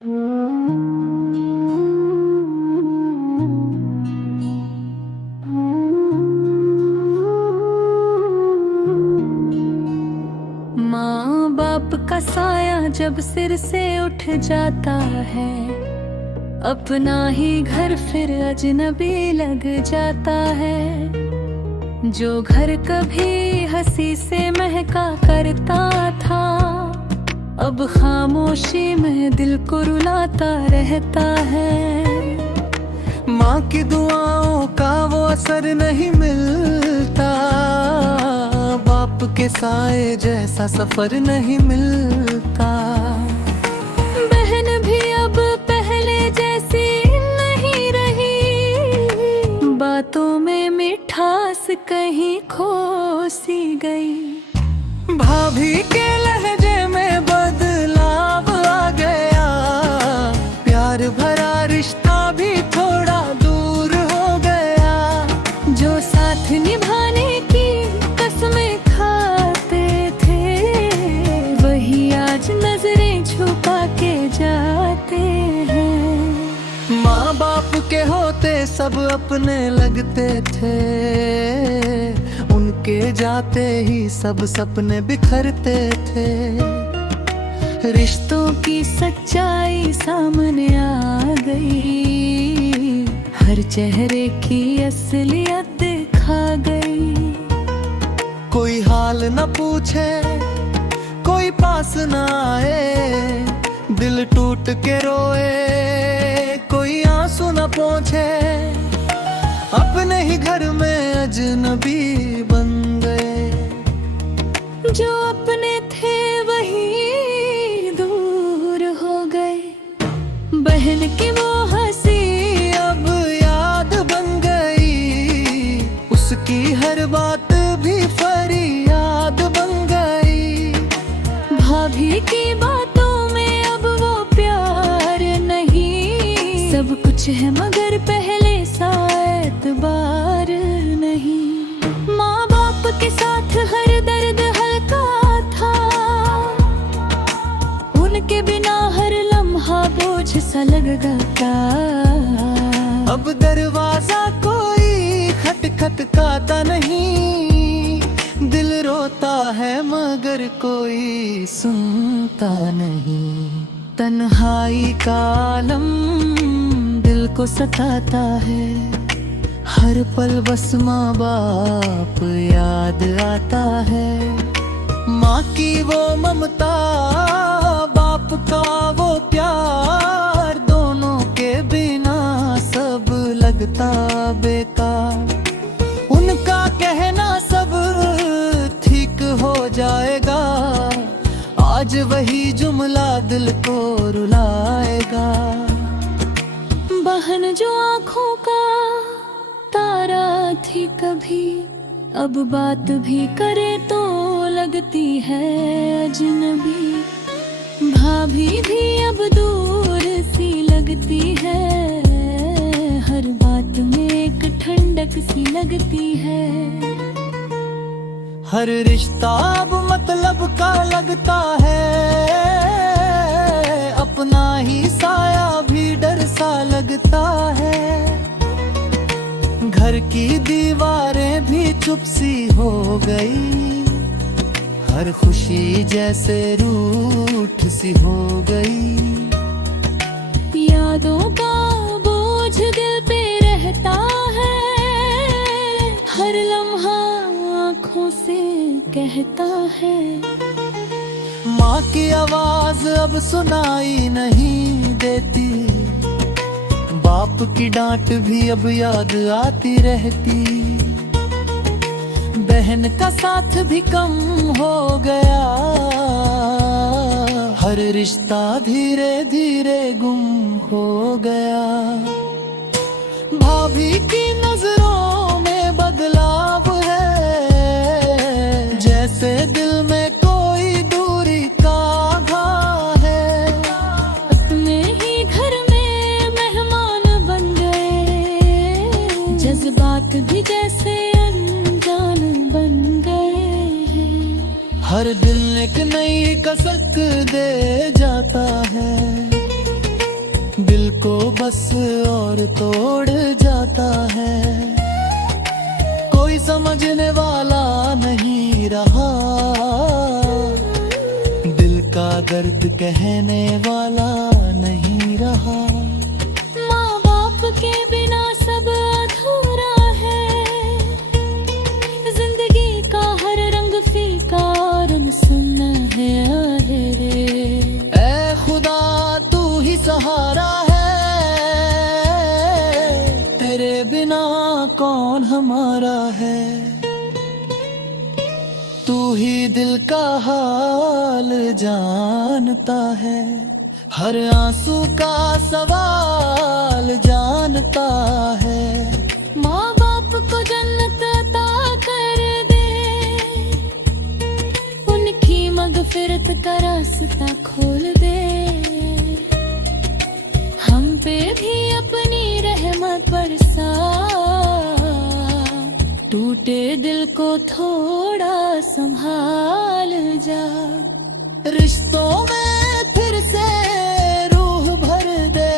माँ बाप का साया जब सिर से उठ जाता है, अपना ही घर फिर अजनबी लग जाता है। जो घर कभी हंसी से महका करता था, अब खामोशी में दिल को रुलाता रहता है। माँ की दुआओं का वो असर नहीं मिलता, बाप के साए जैसा सफर नहीं मिलता। बहन भी अब पहले जैसी नहीं रही, बातों में मिठास कहीं खो सी गई। भाभी के लहजे में बदलाव आ गया, प्यार भरा रिश्ता भी थोड़ा दूर हो गया। जो साथ निभाने की कसमें खाते थे, वही आज नजरें छुपा के जाते हैं। माँ बाप के होते सब अपने लगते थे, उनके जाते ही सब सपने बिखरते थे। रिश्तों की सच्चाई सामने आ गई, हर चेहरे की असलियत दिखा गई। कोई हाल न पूछे, कोई पास न आए, दिल टूट के रोए, कोई आंसू न पहुँचे। अपने ही घर में अजनबी बन गए, जो अपने थे वही दूर हो गए। बहन की वो हंसी अब याद बन गई, उसकी हर बात भी फरियाद बन गई। भाभी की बातों में अब वो प्यार नहीं, सब कुछ है मगर पहले सा एतबार नहीं। माँ बाप के साथ हर दर्द हल्का था, उनके बिना हर लम्हा बोझ सा लगता। अब दरवाजा कोई खटखटाता नहीं, दिल रोता है मगर कोई सुनता नहीं। तन्हाई का आलम दिल को सताता है, हर पल बस माँ बाप याद आता है। माँ की वो ममता, बाप का वो प्यार, दोनों के बिना सब लगता बेकार। उनका कहना सब ठीक हो जाएगा, आज वही जुमला दिल को रुलाएगा। बहन जो आँखों का तारा थी कभी, अब बात भी करे तो लगती है अजनबी। भाभी भी अब दूर सी लगती है, हर बात में एक ठंडक सी लगती है। हर रिश्ता अब मतलब का लगता है, अपना ही साया भी डर सा लगता है। घर की दीवारें भी चुप सी हो गई, हर खुशी जैसे रूठ सी हो गई। यादों का बोझ दिल पे रहता है, हर लम्हा आँखों से कहता है। माँ की आवाज अब सुनाई नहीं देती, बाप की डांट भी अब याद आती रहती। बहन का साथ भी कम हो गया, हर रिश्ता धीरे धीरे गुम हो गया। भाभी की नजरों में बदलाव है, जैसे दिल में कोई दूरी का घाव है। अपने ही घर में मेहमान बन गए, जज्बात भी जैसे अनजान बन गए हैं। हर दिल एक नई कसक दे जाता है, बस और तोड़ जाता है। कोई समझने वाला नहीं रहा, दिल का दर्द कहने वाला नहीं रहा। माँ बाप के बिना सब अधूरा है, जिंदगी का हर रंग फीका और सुनना है रे। ऐ खुदा तू ही सहारा है, तेरे बिना कौन हमारा है। तू ही दिल का हाल जानता है, हर आंसू का सवाल जानता है। माँ बाप को जन्नत अता कर दे, उनकी मगफिरत का रास्ता खोल दे। हम पे भी अपनी रहमत बरसा, टूटे दिल को थोड़ा संभाल जा। रिश्तों में फिर से रूह भर दे,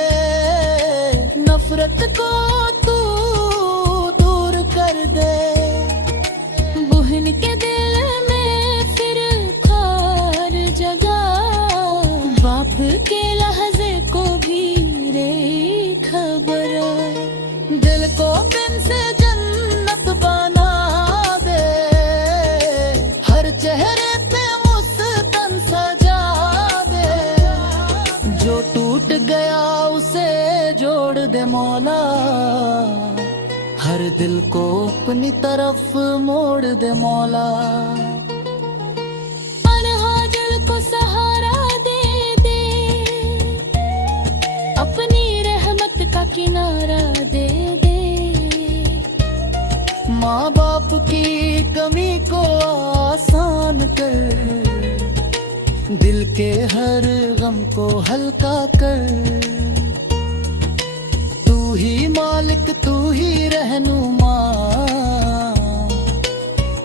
नफरत को तू दूर कर दे। बहन के दिल में फिर खार जगा, बाप के लहजे को भी रे खबर आए। दिल को बिन से जन्नत बना दे, हर चेहरे पे मुस्कान सजा दे। जो टूट गया उसे जोड़ दे मौला, हर दिल को अपनी तरफ मोड़ दे मौला। अनहाजल को सहारा दे दे, अपनी रहमत का किनारा दे दे। माँ बाप की कमी को आसान कर, दिल के हर गम को हल्का कर। तू ही मालिक तू ही रहनुमा,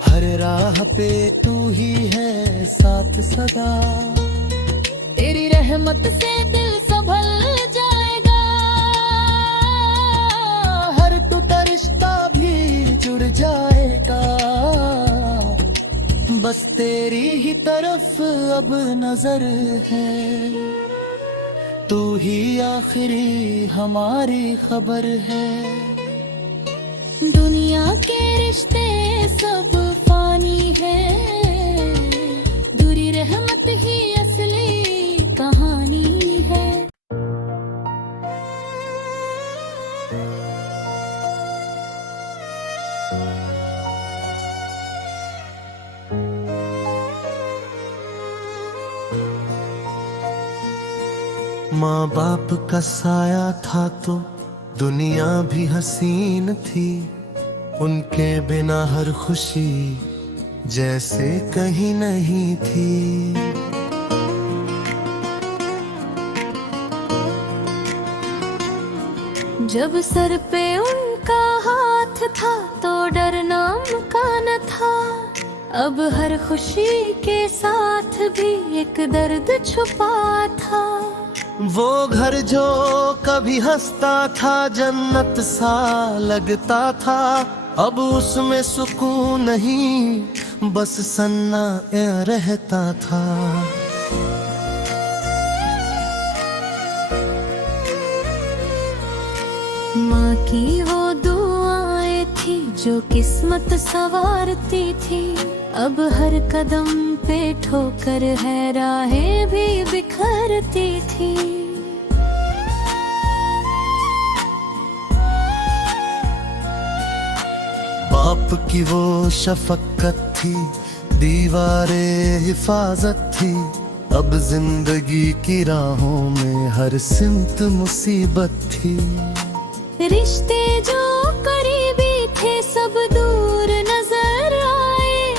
हर राह पे तू ही है साथ सदा। तेरी रहमत से दिल संभल जाएगा, हर टूटा रिश्ता भी जुड़ जाएगा। बस तेरी ही तरफ अब नजर है, तू ही आखिरी हमारी खबर है। दुनिया के रिश्ते सब फानी है, दूरी रहमत ही असली कहानी है। माँ बाप का साया था तो दुनिया भी हसीन थी, उनके बिना हर खुशी जैसे कहीं नहीं थी। जब सर पे उनका हाथ था तो डर नाम का न था, अब हर खुशी के साथ भी एक दर्द छुपा था। वो घर जो कभी हंसता था जन्नत सा लगता था, अब उसमें सुकून नहीं बस सन्ना रहता था। माँ की वो दुआएं थी जो किस्मत संवारती थी, अब हर कदम पे ठोकर है राहें भी बिखरती थी। बाप की वो शफकत थी, दीवारे हिफाजत थी, अब जिंदगी की राहों में हर सिमत मुसीबत थी। रिश्ते जो करीबी थे सब दूर नजर आए,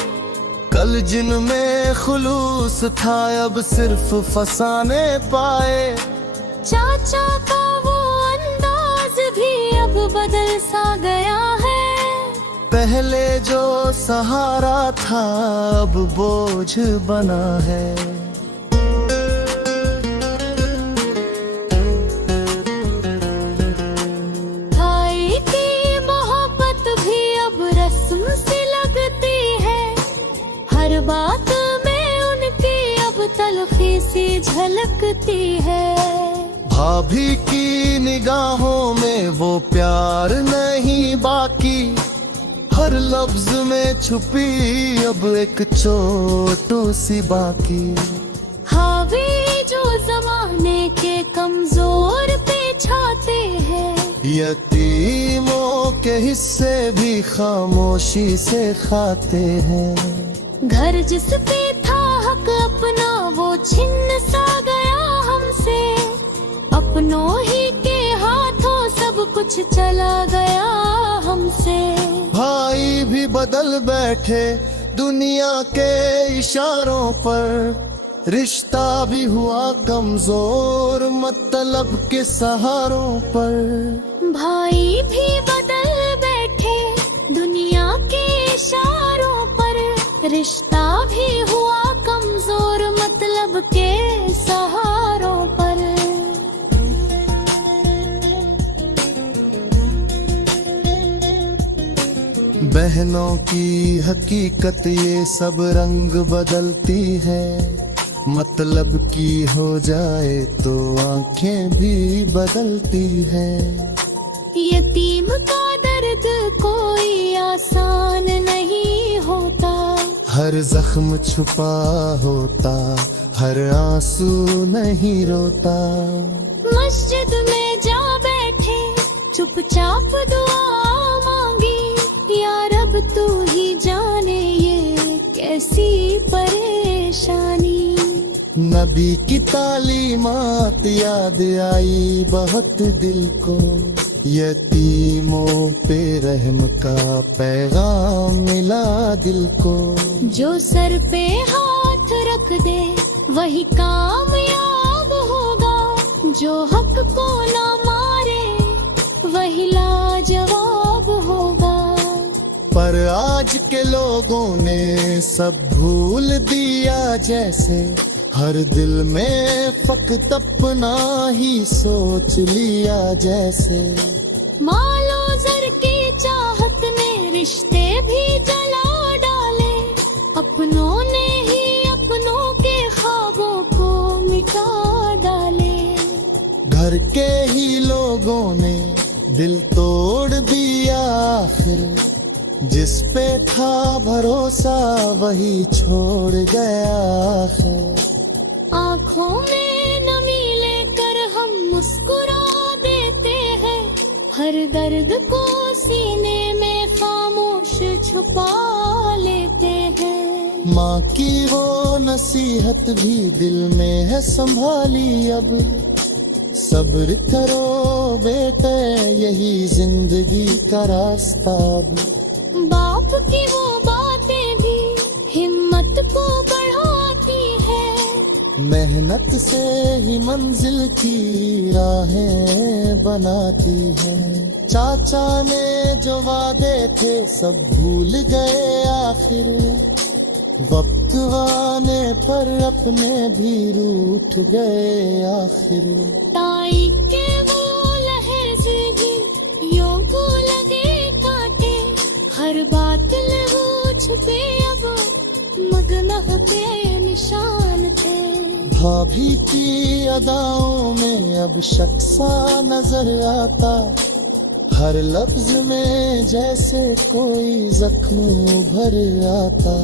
कल जिनमें खुलूस था अब सिर्फ फसाने पाए। चाचा का वो अंदाज भी अब बदल सा गया है, पहले जो सहारा था अब बोझ बना है। लगती है। भाभी की निगाहों में वो प्यार नहीं बाकी, हर लफ्ज में छुपी अब एक चोट सी बाकी। हावी जो जमाने के कमजोर पे छाते हैं, यतीमों के हिस्से भी खामोशी से खाते हैं। घर जिस पे था हक अपना वो छिन्न सा गया हमसे, अपनों ही के हाथों सब कुछ चला गया हमसे। भाई भी बदल बैठे दुनिया के इशारों पर, रिश्ता भी हुआ कमजोर मतलब के सहारों पर। भाई भी बदल बैठे दुनिया के इशारों पर, रिश्ता भी हुआ कमजोर मतलब के सहारों पर। बहनों की हकीकत ये सब रंग बदलती है, मतलब की हो जाए तो आंखें भी बदलती है। यतीम का दर्द कोई आसान नहीं होता, हर जख्म छुपा होता, हर आंसू नहीं रोता। मस्जिद में जा बैठे चुपचाप दुआ मांगी, या रब तू ही जाने ये कैसी परेशानी। नबी की तालीमात याद आई बहुत दिल को, यतीमों पे रहम का पैगाम मिला दिल को। जो सर पे हाथ रख दे वही कामयाब होगा, जो हक को ना मारे वही लाजवाब होगा। पर आज के लोगों ने सब भूल दिया जैसे, हर दिल में फकत अपना ही सोच लिया जैसे। मालो जर की चाहत ने रिश्ते भी जला डाले, अपनों ने ही अपनों के ख्वाबों को मिटा डाले। घर के ही लोगों ने दिल तोड़ दिया आखिर, जिस पे था भरोसा वही छोड़ गया आखिर। आँखों में नमी लेकर हम मुस्कुरा देते हैं, हर दर्द को सीने में खामोश छुपा लेते हैं। माँ की वो नसीहत भी दिल में है संभाली अब, सब्र करो बेटे यही जिंदगी का रास्ता अब। बाप की वो बातें भी हिम्मत को बढ़ाती है, मेहनत से ही मंजिल की राहें बनाती है। चाचा ने जो वादे थे सब भूल गए आखिर, वक्त आने पर अपने भी रूठ गए आखिर। ताई के वो लहजे भी यूं को लगे कांटे, हर बात लहू छुपे अब मगनह पे निशान थे। भाभी की अदाओं में अब शक सा नजर आता, हर लफ्ज में जैसे कोई जख्म भर आता।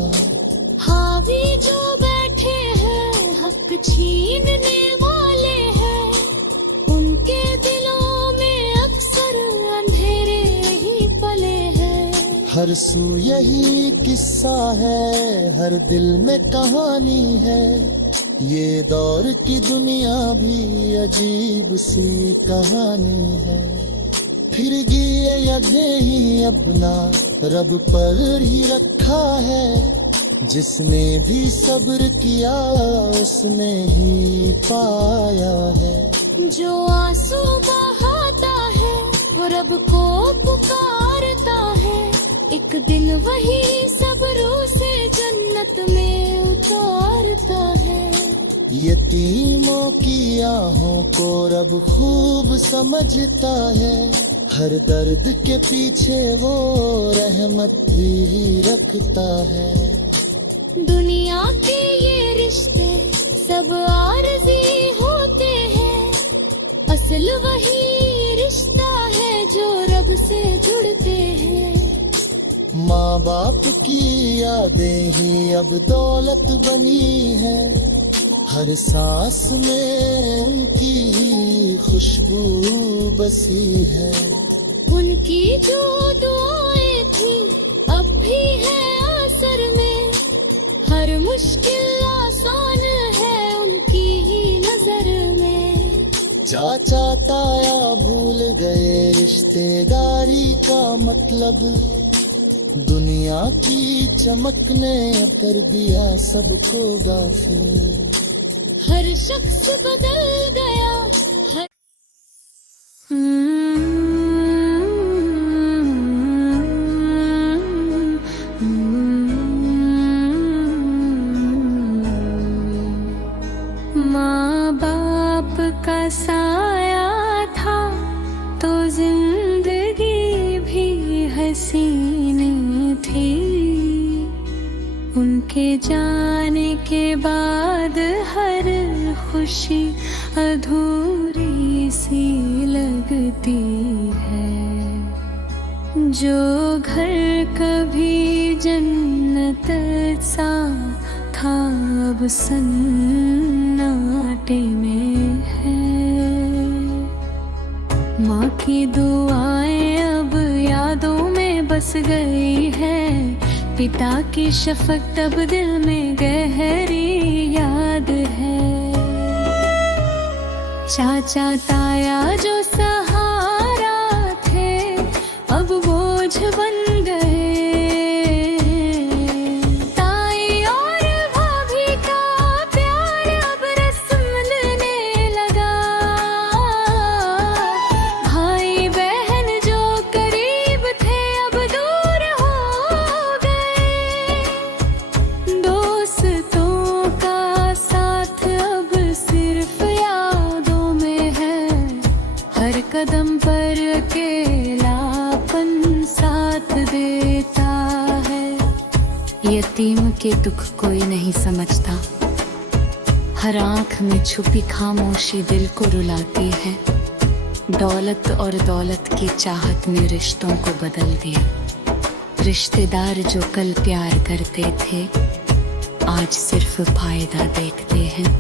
हावी जो बैठे हैं हक छीनने वाले हैं, उनके दिलों में अक्सर अंधेरे ही पले हैं। हर सू यही किस्सा है, हर दिल में कहानी है, ये दौर की दुनिया भी अजीब सी कहानी है। फिर गिए यदे ही अपना रब पर ही रखा है, जिसने भी सब्र किया उसने ही पाया है। जो आंसू बहाता है वो रब को पुकारता है, एक दिन वही सब्रों से जन्नत में उतारता है। यतीमों की आहों को रब खूब समझता है, हर दर्द के पीछे वो रहमत भी रखता है। दुनिया के ये रिश्ते सब आरज़ी हो असल वही रिश्ता है जो रब से जुड़ते हैं। माँ बाप की यादें ही अब दौलत बनी है, हर सांस में उनकी खुशबू बसी है। उनकी जो दुआएं थी अब भी है असर में, हर मुश्किल आसान है उनकी ही नजर में। चाचा ताया भूल गए रिश्तेदारी का मतलब, दुनिया की चमक ने कर दिया सबको गाफिल। हर शख्स बदल गया हर माँ बाप का साया था तो जिंदगी भी हसीनी थी, उनके जाने के बाद हर खुशी अधूरी सी लगती है। जो घर कभी जन्नत सा था अब सन्नाटे में है। माँ की दुआएं अब यादों में बस गई है, पिता की शफकत अब दिल में गहरी याद है। चाचा ताया जो सहारा थे अब बोझ बन गए। ताई और भाभी का प्यार अब रस्म लेने लगा। भाई बहन जो करीब थे अब दूर हो गए। दोस्तों का साथ अब सिर्फ यादों में है, हर कदम पर अकेलापन साथ देता है। यतीम के दुख कोई नहीं समझता, हर आंख में छुपी खामोशी दिल को रुलाती है। दौलत और दौलत की चाहत ने रिश्तों को बदल दिया। रिश्तेदार जो कल प्यार करते थे आज सिर्फ फायदा देखते हैं।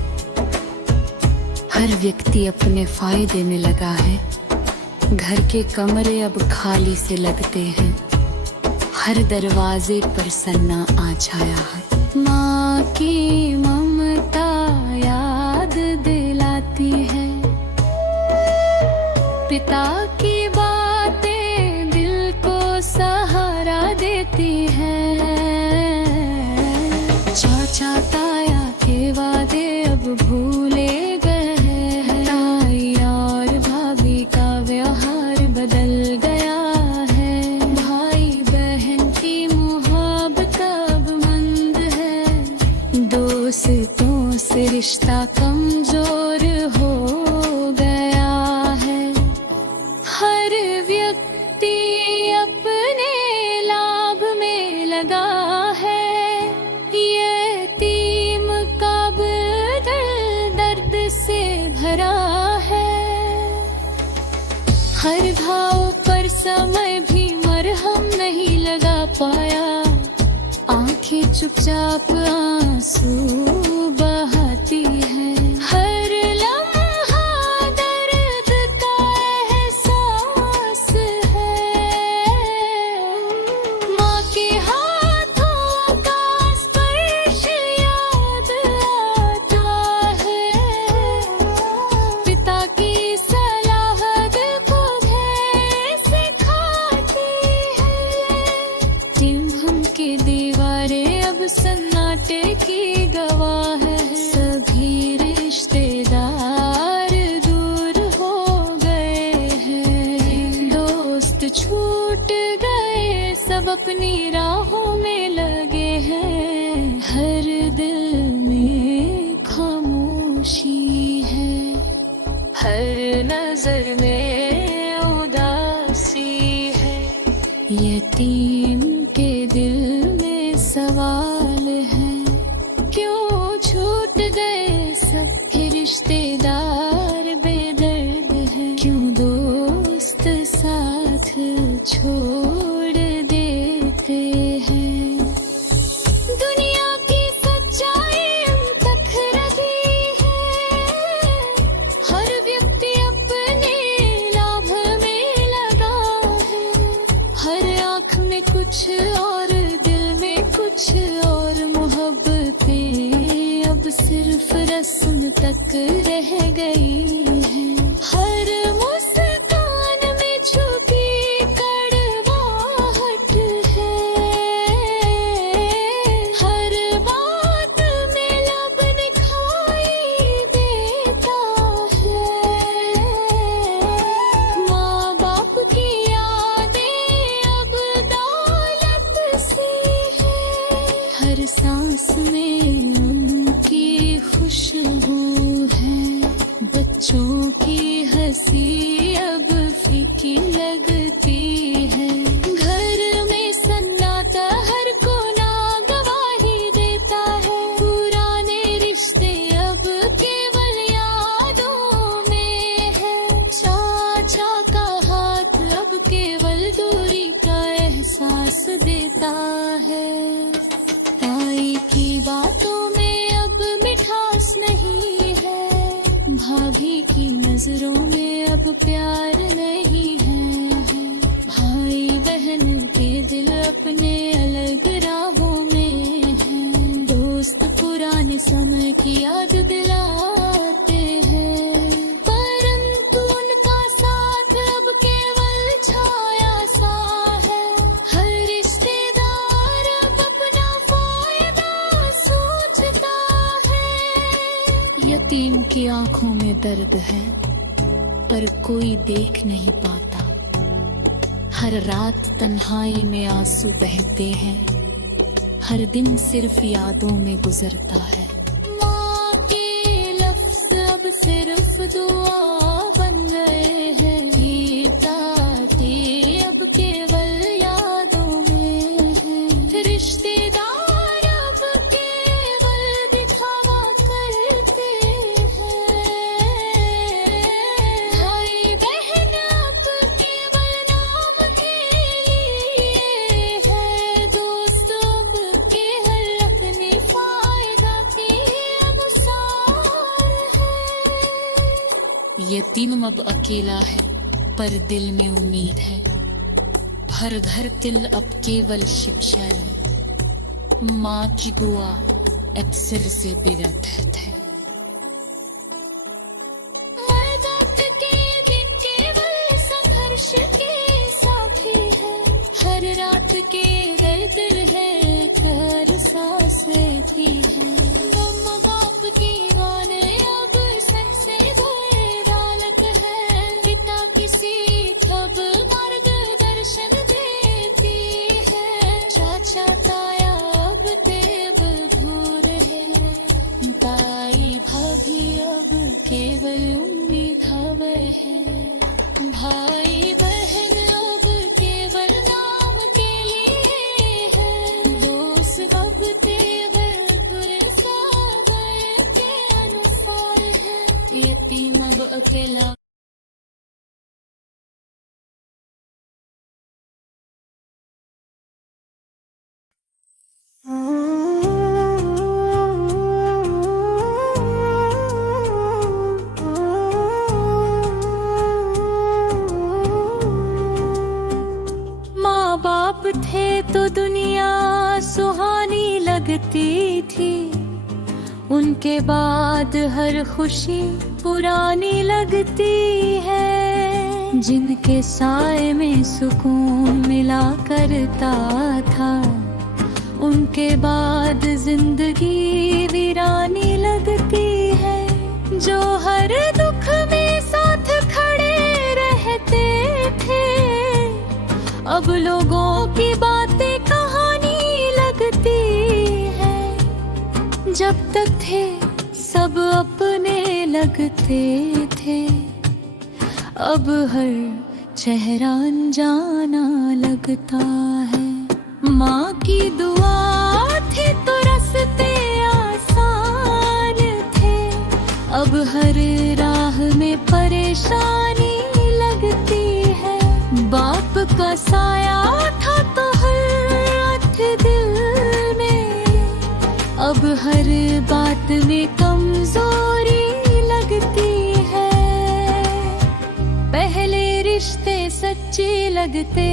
हर व्यक्ति अपने फायदे में लगा है, घर के कमरे अब खाली से लगते हैं। हर दरवाजे पर सन्ना आ छाया है। माँ की ममता याद दिलाती है, पिता की बातें दिल को सहारा देती है। चाचा ताया के वादे अब भूले गए हैं। ताई और भाभी का व्यवहार बदल गया है। भाई बहन की मोहब्बत अब मंद है। दोस्तों से रिश्ता कमजोर हो गया है। हर व्यक्ति अपने लाभ में लगा है। यतीम का दिल दर्द से भरा है। हर घाव पर समय भी मरहम नहीं लगा पाया। आंखें चुपचाप आंसू बहाती है। हर लम्हा दर्द का एहसास है। माँ के हाथों का स्पर्श याद आता है। पिता की सलाह दिल को धैर्य सिखाती है। टिम्हम की दीवारें अब सन्नाटे की गवाह है। सभी रिश्तेदार दूर हो गए हैं। दोस्त छूट गए, सब अपनी राहों में लगे हैं। हर दिल में खामोशी है, हर नजर में उदासी है। यतीम के दिल में सवाल है, क्यों छूट गए सब रिश्तेदार बेदर्द है। तक रह गई है। हर मुस्कान में छुपी कड़वाहट है, हर बात में लब दिखाई देता है। माँ बाप की यादें अब दौलत सी है, हर सांस में उनकी खुशबू है। बच्चों की हंसी अब फीकी लगती है, घर में सन्नाटा हर कोना गवाही देता है। पुराने रिश्ते अब केवल यादों में है, चाचा का हाथ अब केवल दूरी का एहसास देता है। ताई की बातों में अब मिठास नहीं है, भाभी की नजरों में अब प्यार नहीं है। भाई बहन के दिल अपने अलग राहों में हैं, दोस्त पुराने समय की याद दिलाते हैं। परंतु उनका साथ अब केवल छाया सा है, हर रिश्तेदार अब अपना फायदा सोचता है। यतीम की आंखों में दर्द है पर कोई देख नहीं पाता, हर रात तन्हाई में आंसू बहते हैं, हर दिन सिर्फ यादों में गुजरता है। माँ के लफ्ज अब सिर्फ दुआ बन गए हैं, ताते अब केवल यादों में हैं। रिश्तेदार अब केवल दिखावा करते हैं, भाई बहन अब केवल नाम के लिए है। दोस्तों अब केवल अपने फायदा के अनुसार है। यतीम अब अकेला है पर दिल में उम्मीद है, हर घर तिल अब केवल शिक्षा है। माँ की दुआ अब सिर से बेरहत है। मदद के दिन केवल संघर्ष के साथी है, हर रात के दर्द है कर सांसें की है। माँ बाप की गाने अब सच से भर डालत है, पिता किसी तब मार्गदर्शन देती है। चाचा ताया अब देव भूर है, ताई भाभी अब केवल उम्मीद हवे है। भाई बहन अब केवल नाम के लिए है, दोस्त अब केवल तुरे सावय के अनुसार है। यतीम अब अकेला माँ बाप थे तो दुनिया सुहानी लगती थी, उनके बाद हर खुशी पुरानी लगती है। जिनके साए में सुकून मिला करता था, उनके बाद जिंदगी वीरानी लगती है। जो हर दुख में साथ खड़े रहते थे, अब लोगों की बातें कहानी लगती है। जब तक थे सब अपने लगते थे, अब हर चेहरा अनजाना लगता है। माँ की दुआ थी तो रास्ते आसान थे, अब हर राह में परेशानी लगती है। बाप का साया था तो हर रात दिल में, अब हर बात में कमजोरी लगती है। पहले रिश्ते सच्चे लगते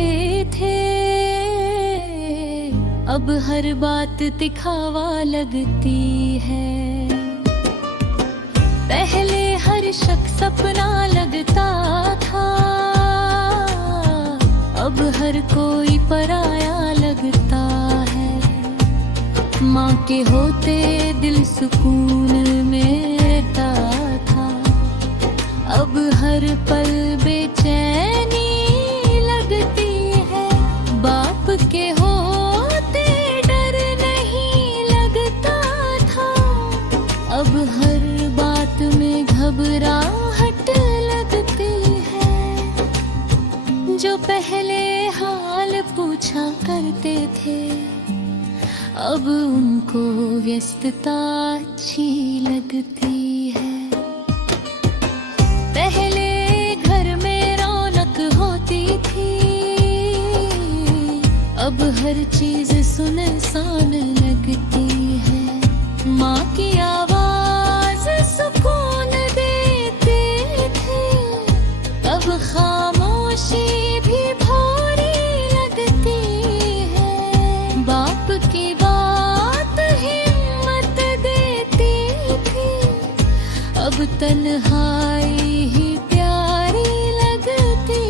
थे, अब हर बात दिखावा लगती है। पहले हर शख्स अपना लगता था, अब हर कोई पराया लगता है। माँ के होते दिल सुकून में रहता था, अब हर पल बेचैनी लगती है। बाप के होते डर नहीं लगता था, अब हर बात में घबराहट लगती है। जो पहले हाल पूछा करते थे, अब उनको व्यस्तता अच्छी लगती है। पहले घर में रौनक होती थी, अब हर चीज सुनसान लगती है। माँ की आवाज सुकून देती थी, अब खामोशी भी भारी लगती है। बाप की अब तन्हाई ही प्यारी लगती।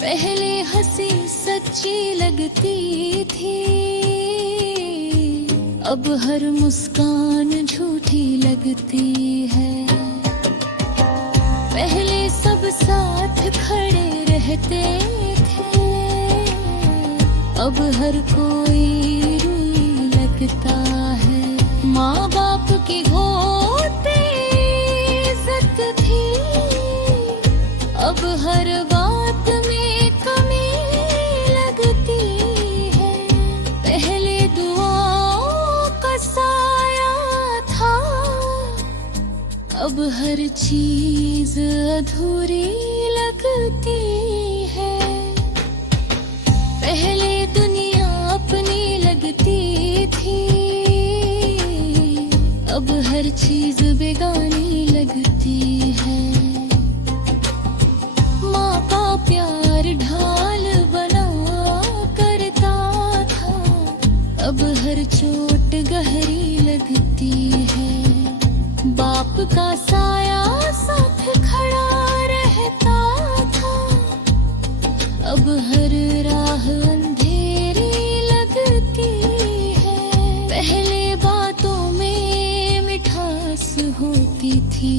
पहले हंसी सच्ची लगती थी, अब हर मुस्कान झूठी लगती है। पहले सब साथ खड़े रहते थे, अब हर कोई रूई लगता है। माँ बाप की होते इज्जत थी, अब हर बात में कमी लगती है। पहले दुआओं का साया था, अब हर चीज अधूरी लगती है। पहले दुनिया अपनी लगती थी, अब हर चीज बेगानी लगती है। माँ का प्यार ढाल बना करता था, अब हर चोट गहरी लगती है। बाप का साया साथ खड़ा रहता था, अब हर राह अंधेरी लगती है। पहले बातों में होती थी,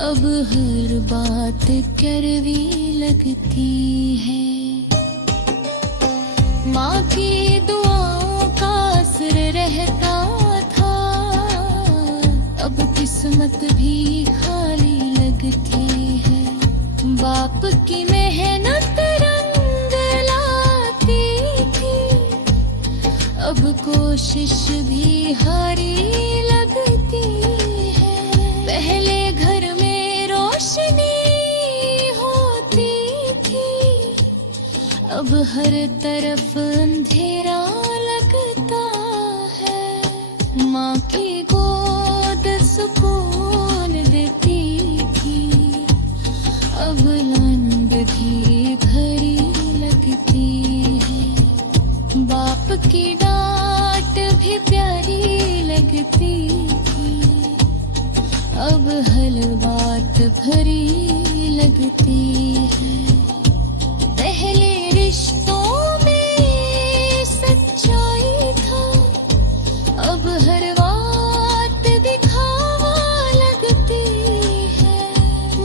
अब हर बात कड़वी लगती है। माँ की दुआओं का असर रहता था, अब किस्मत भी खाली लगती है। बाप की मेहनत रंग लाती थी, अब कोशिश भी हारी लगती है। पहले घर में रोशनी होती थी, अब हर तरफ अंधेरा लगता है। माँ की गोद सुकून देती थी, अब लानबगी भरी लगती है। बाप की डांट भी प्यारी लगती थी, अब हर बात भरी लगती है। पहले रिश्तों में सच्चाई था, अब हर बात दिखावा लगती है।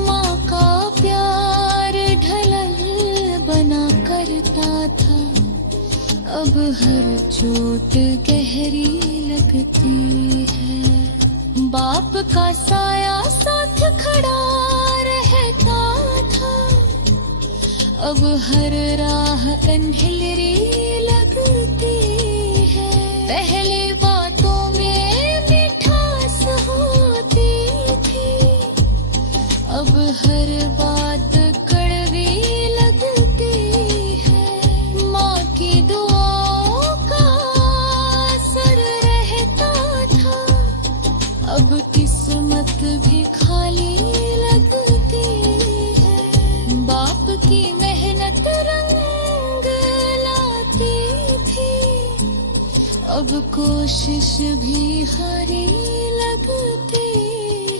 माँ का प्यार ढलल बना करता था, अब हर चोट गहरी लगती है। बाप का साया साथ खड़ा रहता था, अब हर राह अंधेरी लगती है। पहले बातों में मिठास होती थी, अब हर बात कड़वी लगती है। माँ की दुआओं का असर रहता था, अब किस्मत भी खाली लगती है। बाप की मेहनत रंग लाती थी, अब कोशिश भी हारी लगती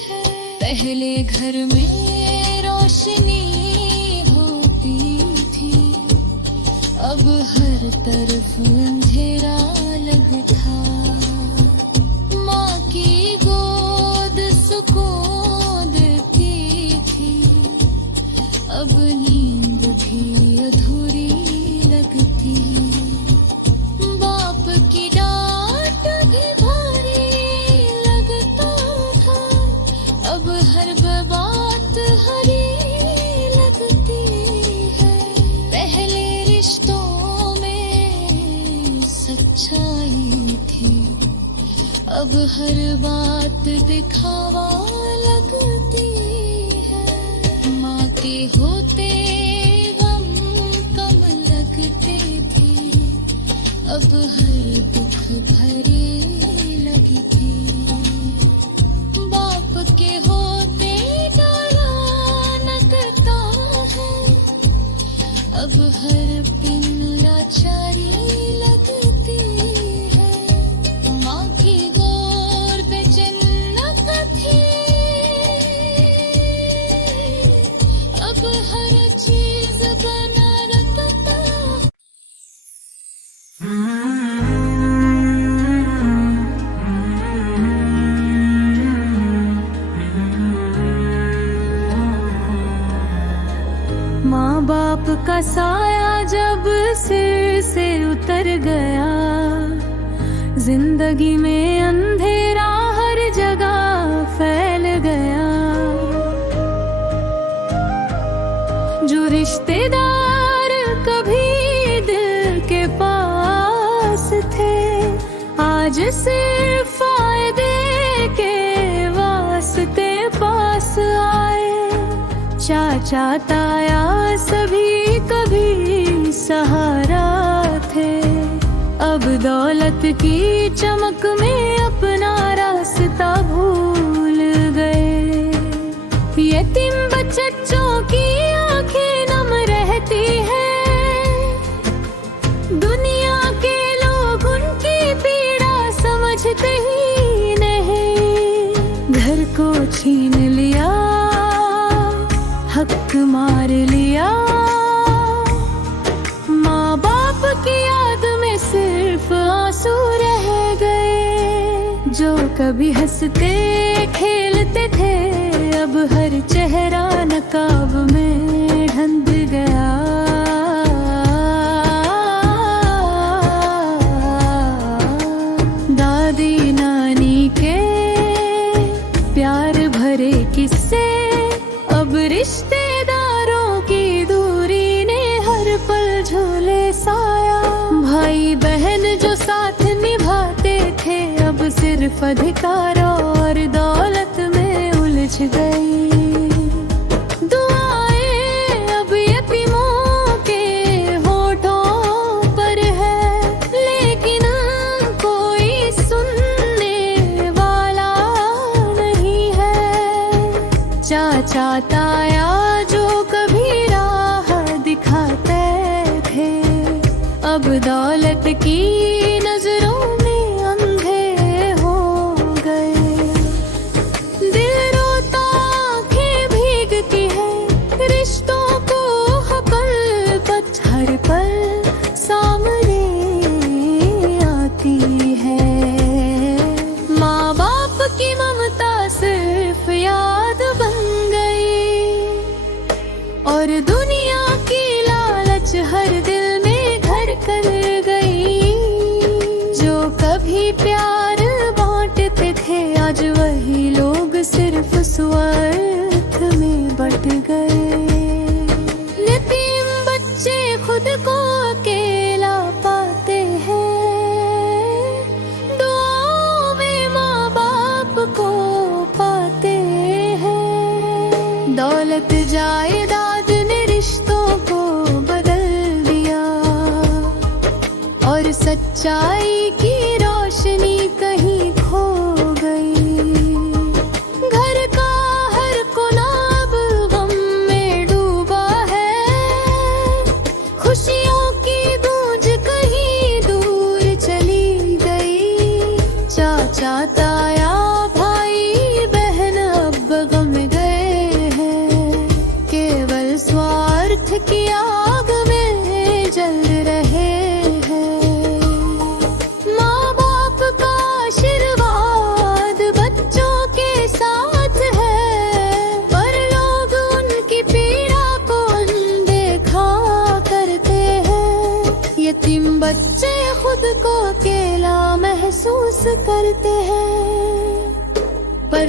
है। पहले घर में रोशनी होती थी, अब हर तरफ अंधेरा लगता। माँ की गोद सुकून देती थी, अब नींद भी अधूरी लगती। बाप की डांट भी भारी लगता था, अब हर बात हरी लगती है। पहले रिश्तों में सच्चाई थी, अब हर बात दिखावा लगती है। माँ के होते गम कम लगते थे, अब हर दुख भरे लगते। बाप के होते डाला नकता है, अब हर पिन लाचारी लगती है। माँ की गोर पे जन्नत थी, अब हर चीज बना रखता। माँ बाप का साया जब सिर से उतर गया, जिंदगी में अंधेरा हर जगह फैल गया। जो रिश्तेदार कभी दिल के पास थे, आज सिर्फ फायदे के वास्ते पास आए। चाचा ताया सभी कभी सहारा थे, अब दौलत की चमक में अपना रास्ता भूल गए। यतीम बच्चों की आंखें नम रहती हैं, दुनिया के लोग उनकी पीड़ा समझते ही नहीं। घर को छीन लिया, हक मार लिया, माँ बाप की याद में सिर्फ आंसू रह गए। जो कभी हंसते खेलते थे, अब हर चेहरा नकाब में ढंध गया। दादी नानी के प्यार भरे किस्से, अब रिश्तेदारों की दूरी ने हर पल झूले साया। भाई बहन जो साथ निभाते थे, अब सिर्फ अधिकार और दौलत में उलझ गई। दुआएं अब यतीमों के होठों पर है, लेकिन कोई सुनने वाला नहीं है। चाचा ताया जो कभी राह दिखाते थे, अब दौलत की नजरों में अंधे हो गए। दिल रोता, आंखें भीगती है, रिश्तों को हकलत हर पल सामने आती है। माँ बाप की ममता सिर्फ याद बन गई, और दुनिया की लालच हर दिल में घर कर गई। जो कभी प्यार बांटते थे, आज वही लोग सिर्फ स्वार्थ में बट गए। यतीम बच्चे खुद को अकेला पाते हैं, दुआओं में माँ बाप को पाते हैं। दौलत जायदाद ने रिश्तों को बदल दिया, और सच्चाई की रोशनी कहीं खो गई। घर का हर कोना अब गम में डूबा है, खुशियों की गूंज कहीं दूर चली गई।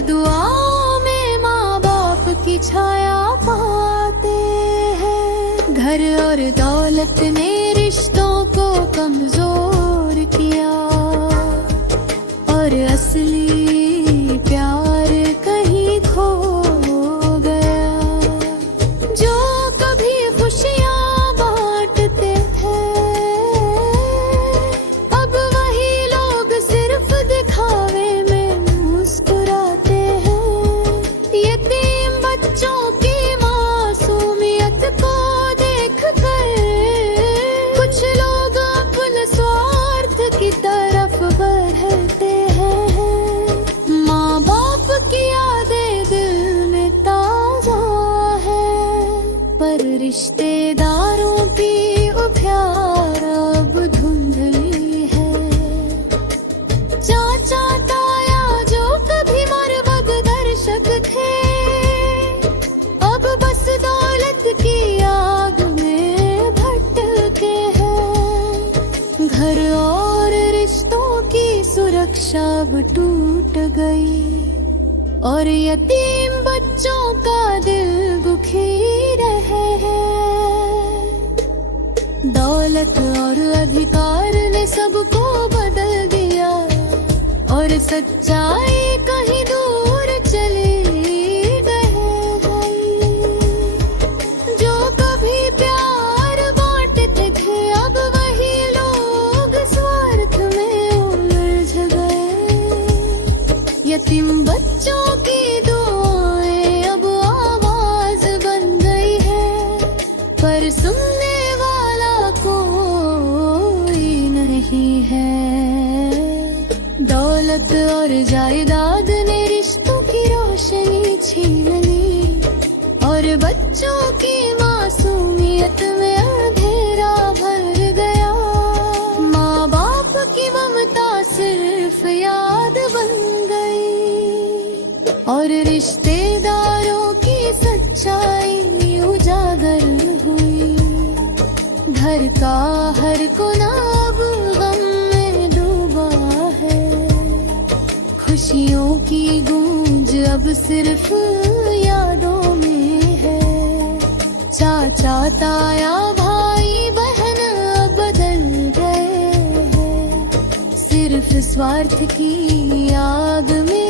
दुआओं में माँ बाप की छाया पाते हैं। घर और दौलत ने रिश्तों को कमजोर किया और असली प्यार कहीं खो गया। जो कभी खुशियाँ बांटते थे, अब वही लोग सिर्फ दिखावे में मुस्कुराते हैं। यतीम बच्चों की मासूमियत को देखकर कुछ लोग अपने स्वार्थ की तरफ बढ़ते हैं। माँ बाप की यादें दिल में ताजा है, पर रिश्तेदारों की प्यार अब धुंधली है। चाचा ताया जो कभी मरमग दर्शक थे, अब बस दौलत की आग में भटके हैं। घर और रिश्तों की सुरक्षा अब टूट गई और यतीम बच्चों का दिल दुखी रहे हैं। दौलत और अधिकार ने सबको बदल दिया और सच्चाई कहीं दूर चली गई। जो कभी प्यार बांटते थे, अब वही लोग स्वार्थ में उलझ गए। यतीम बच्चों की दुआएं अब आवाज बन गई है, पर सुनने वाला कोई नहीं है। दौलत और जायदाद ने रिश्तों की रोशनी छीन ली और बच्चों की मासूमियत में अंधेरा भर गया। माँ बाप की ममता सिर्फ याद बन गई और रिश्तेदारों की सच्चाई उजागर हुई। घर का हर कोना अब गम में डूबा है। खुशियों की गूंज अब सिर्फ यादों में है। चाचा ताया भाई बहन अब बदल गए हैं, सिर्फ स्वार्थ की आग में